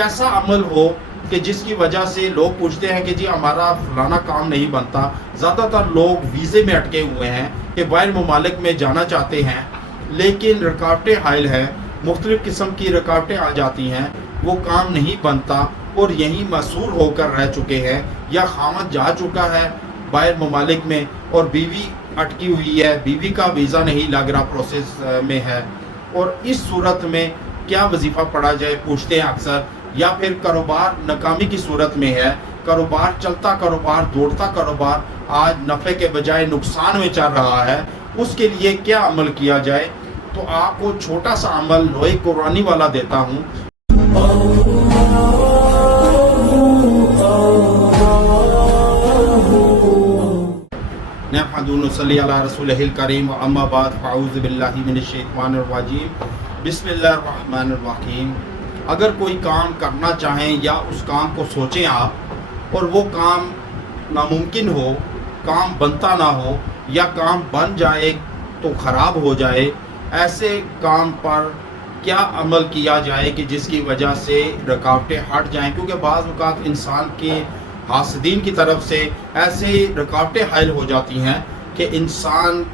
कैसा अमल हो कि जिसकी वजह से लोग पूछते हैं कि जी हमारा फलाना काम नहीं बनता। ज़्यादातर लोग वीज़े में अटके हुए हैं कि बाहर ममालिक में जाना चाहते हैं, लेकिन रुकावटें हायल हैं, मुख्तलिफ़ किस्म की रुकावटें आ जाती हैं, वो काम नहीं बनता और यहीं मसूर होकर रह चुके हैं, या खामद जा चुका है बाहर ममालिक में और बीवी अटकी हुई है, बीवी का वीज़ा नहीं लग रहा, प्रोसेस में है। और इस सूरत में क्या वजीफ़ा पढ़ा जाए पूछते हैं अक्सर, या फिर कारोबार नाकामी की सूरत में है, कारोबार चलता कारोबार दौड़ता कारोबार आज नफ़े के बजाय नुकसान में चल रहा है, उसके लिए क्या अमल किया जाए। तो आपको छोटा सा अमल लोहे कुरानी वाला देता हूँ। नहमदुहुन्नसल्ली अला रसूलिहिल करीम व अम्मा बाद फ़अऊज़ु बिल्लाहि मिनश शैतानिर रजीम बिस्मिल्लाहिर्रहमानिर रहीम। अगर कोई काम करना चाहें या उस काम को सोचें आप और वो काम नामुमकिन हो, काम बनता ना हो, या काम बन जाए तो ख़राब हो जाए, ऐसे काम पर क्या अमल किया जाए कि जिसकी वजह से रुकावटें हट जाएं। क्योंकि बाज़ औक़ात इंसान के हासिदीन की तरफ से ऐसे रुकावटें हायल हो जाती हैं कि इंसान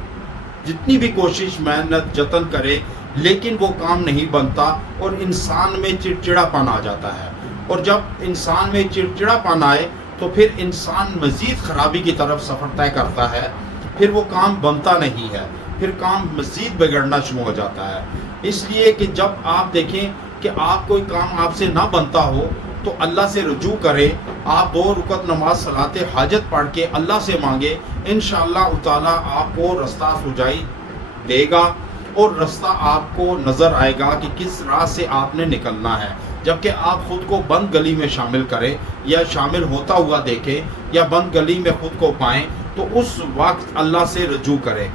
जितनी भी कोशिश मेहनत जतन करे लेकिन वो काम नहीं बनता और इंसान में चिड़चिड़ापन आ जाता है। और जब इंसान में चिड़चिड़ापन आए तो फिर इंसान मज़ीद ख़राबी की तरफ सफ़र तय करता है, फिर वो काम बनता नहीं है, फिर काम मज़ीद बिगड़ना शुरू हो जाता है। इसलिए कि जब आप देखें कि आप कोई काम आपसे ना बनता हो तो अल्लाह से रुजू करें, आप 2 रुकत नमाज सलाते हाजत पढ़ के अल्लाह से मांगे, इंशाअल्लाह ताला आपको रास्ता सुझाई देगा और रास्ता आपको नज़र आएगा कि किस राह से आपने निकलना है। जबकि आप ख़ुद को बंद गली में शामिल करें या शामिल होता हुआ देखें या बंद गली में ख़ुद को पाएँ तो उस वक्त अल्लाह से रुजू करें।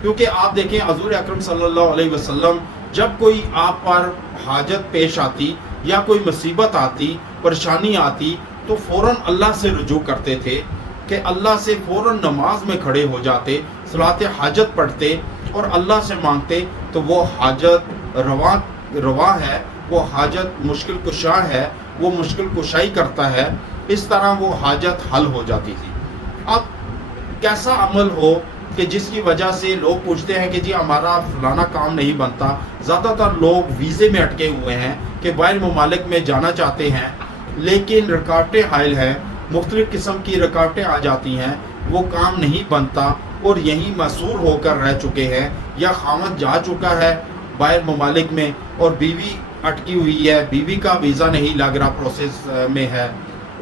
क्योंकि आप देखें हज़ूर अकरम सल्लल्लाहु अलैहि वसल्लम जब कोई आप पर हाजत पेश आती या कोई मुसीबत आती, परेशानी आती, तो फ़ौरन अल्लाह से रुजू करते थे कि अल्लाह से फ़ौरन नमाज में खड़े हो जाते, सलाते हाजत पढ़ते और अल्लाह से मांगते, तो वो हाजत रवा है, वो हाजत मुश्किल कुशा है, वो मुश्किल कुशाई करता है, इस तरह वो हाजत हल हो जाती थी। अब कैसा अमल हो कि जिसकी वजह से लोग पूछते हैं कि जी हमारा फलाना काम नहीं बनता। ज़्यादातर लोग वीज़े में अटके हुए हैं कि बाहर ममालिक में जाना चाहते हैं, लेकिन रुकावटें हायल हैं, मुख्तलिफ़ किस्म की रुकावटें आ जाती हैं, वो काम नहीं बनता और यहीं मसूर होकर रह चुके हैं, या खामद जा चुका है बाहर ममालिक में और बीवी अटकी हुई है, बीवी का वीज़ा नहीं लग रहा, प्रोसेस में है।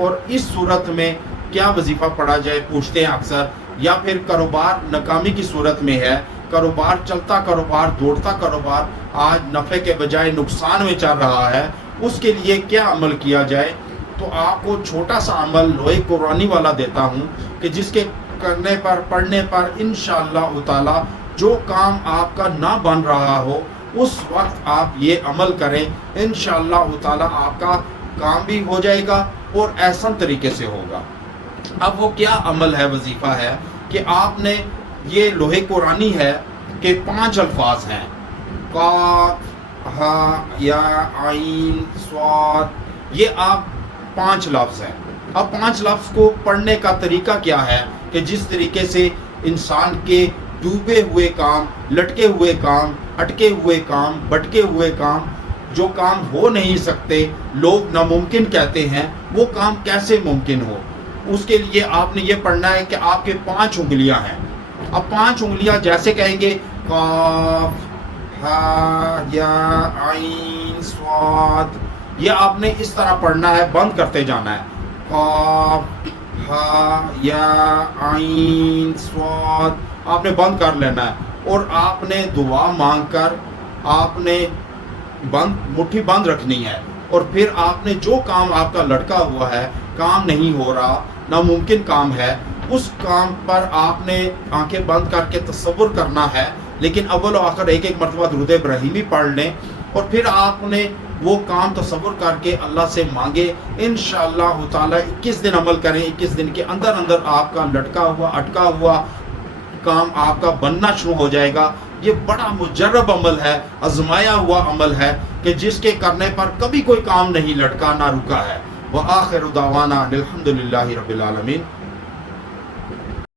और इस सूरत में क्या वजीफ़ा पढ़ा जाए पूछते हैं अक्सर, या फिर कारोबार नाकामी की सूरत में है, कारोबार चलता कारोबार दौड़ता कारोबार आज नफ़े के बजाय नुकसान में चल रहा है, उसके लिए क्या अमल किया जाए। तो आपको छोटा सा अमल लोहे कुरानी वाला देता हूँ कि जिसके करने पर पढ़ने पर इंशाअल्लाह ताला जो काम आपका ना बन रहा हो उस वक्त आप ये अमल करें, इंशाअल्लाह ताला आपका काम भी हो जाएगा और ऐसा तरीके से होगा। अब वो क्या अमल है, वजीफ़ा है कि आपने ये लोहे कुरानी है कि 5 अल्फाज हैं, काफ हा या आइन स्वाद, ये आप 5 लफ्ज़ हैं। अब 5 लफ्ज़ को पढ़ने का तरीका क्या है कि जिस तरीके से इंसान के डूबे हुए काम, लटके हुए काम, अटके हुए काम, भटके हुए काम, जो काम हो नहीं सकते लोग नामुमकिन कहते हैं, वो काम कैसे मुमकिन हो, उसके लिए आपने ये पढ़ना है कि आपके 5 उंगलियां हैं। अब 5 उंगलियां जैसे कहेंगे काफ हा या आइन स्वाद, ये आपने इस तरह पढ़ना है, बंद करते जाना है, काफ हा या आइन स्वाद, आपने बंद कर लेना है। और आपने दुआ मांगकर आपने मुट्ठी बंद रखनी है, और फिर आपने जो काम आपका लटका हुआ है, काम नहीं हो रहा, नामुमकिन काम है, उस काम पर आपने आंखें बंद करके तसव्वुर करना है। लेकिन अव्वल और आखिर एक मरतबा दुरूद इब्राहिमी पढ़ लें और फिर आपने वो काम तसव्वुर करके अल्लाह से मांगे। इंशाअल्लाह ताला 21 दिन अमल करें, 21 दिन के अंदर अंदर आपका लटका हुआ अटका हुआ काम आपका बनना शुरू हो जाएगा। یہ بڑا مجرب عمل ہے، آزمایا ہوا عمل ہے کہ جس کے کرنے پر کبھی کوئی کام نہیں لٹکا نہ رکا ہے۔ وآخر دعوانا الحمدللہ رب العالمین۔